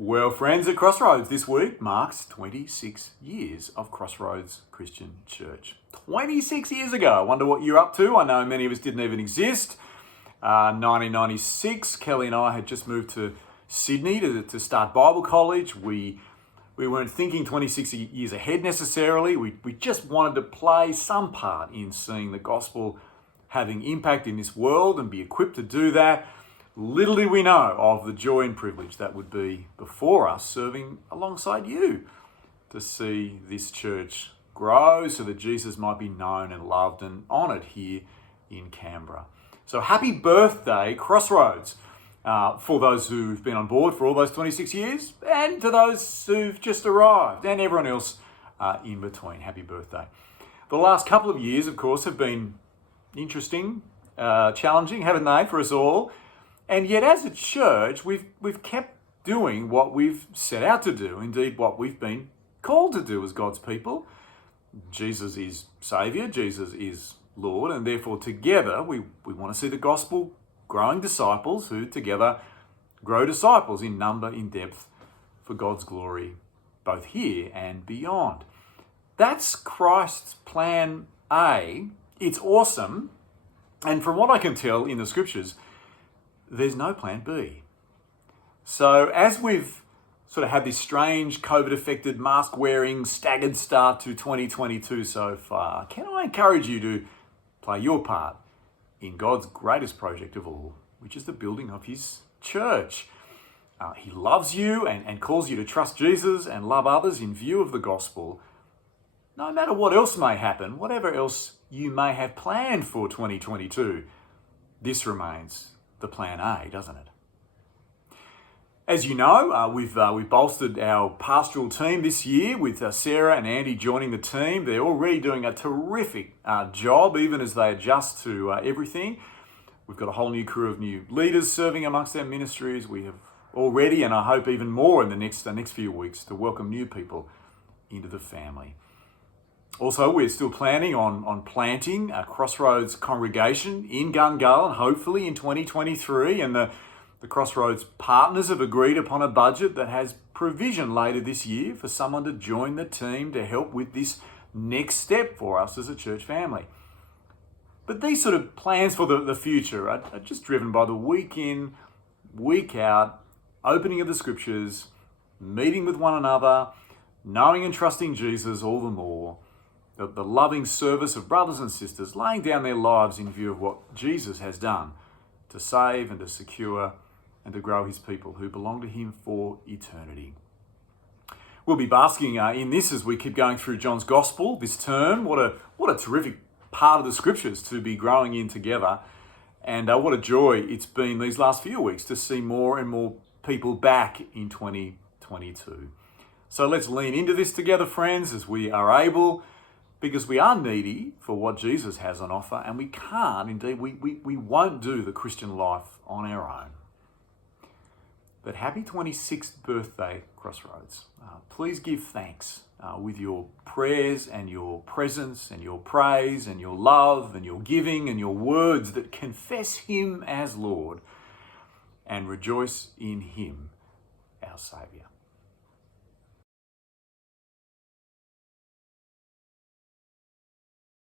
Well, friends, at Crossroads this week marks 26 years of Crossroads Christian Church. 26 years ago. I wonder what you're up to. I know many of us didn't even exist. 1996, Kelly and I had just moved to Sydney to start Bible college. We weren't thinking 26 years ahead necessarily. We just wanted to play some part in seeing the gospel having impact in this world and be equipped to do that. Little did we know of the joy and privilege that would be before us serving alongside you to see this church grow so that Jesus might be known and loved and honoured here in Canberra. So happy birthday, Crossroads, for those who've been on board for all those 26 years and to those who've just arrived and everyone else in between. Happy birthday. The last couple of years, of course, have been interesting, challenging, haven't they, for us all? And yet as a church, we've kept doing what we've set out to do, indeed what we've been called to do as God's people. Jesus is Saviour, Jesus is Lord, and therefore together we want to see the gospel growing disciples who together grow disciples in number, in depth, for God's glory, both here and beyond. That's Christ's plan A. It's awesome. And from what I can tell in the scriptures, there's no plan B. So as we've sort of had this strange COVID-affected, mask-wearing, staggered start to 2022 so far, can I encourage you to play your part in God's greatest project of all, which is the building of his church. He loves you and calls you to trust Jesus and love others in view of the gospel. No matter what else may happen, whatever else you may have planned for 2022, this remains the plan A, doesn't it? As you know, we've bolstered our pastoral team this year with Sarah and Andy joining the team. They're already doing a terrific job, even as they adjust to everything. We've got a whole new crew of new leaders serving amongst our ministries. We have already, and I hope even more in the next few weeks, to welcome new people into the family. Also, we're still planning on planting a Crossroads congregation in Gungahl, and hopefully in 2023. And the Crossroads partners have agreed upon a budget that has provision later this year for someone to join the team to help with this next step for us as a church family. But these sort of plans for the future are just driven by the week in, week out, opening of the scriptures, meeting with one another, knowing and trusting Jesus all the more, the loving service of brothers and sisters laying down their lives in view of what Jesus has done to save and to secure and to grow his people who belong to him for eternity. We'll be basking in this as we keep going through John's Gospel this term. What a terrific part of the scriptures to be growing in together. And what a joy it's been these last few weeks to see more and more people back in 2022. So let's lean into this together, friends, as we are able, because we are needy for what Jesus has on offer, and we can't, indeed, we won't do the Christian life on our own. But happy 26th birthday, Crossroads. Please give thanks with your prayers and your presence and your praise and your love and your giving and your words that confess him as Lord and rejoice in him, our Saviour.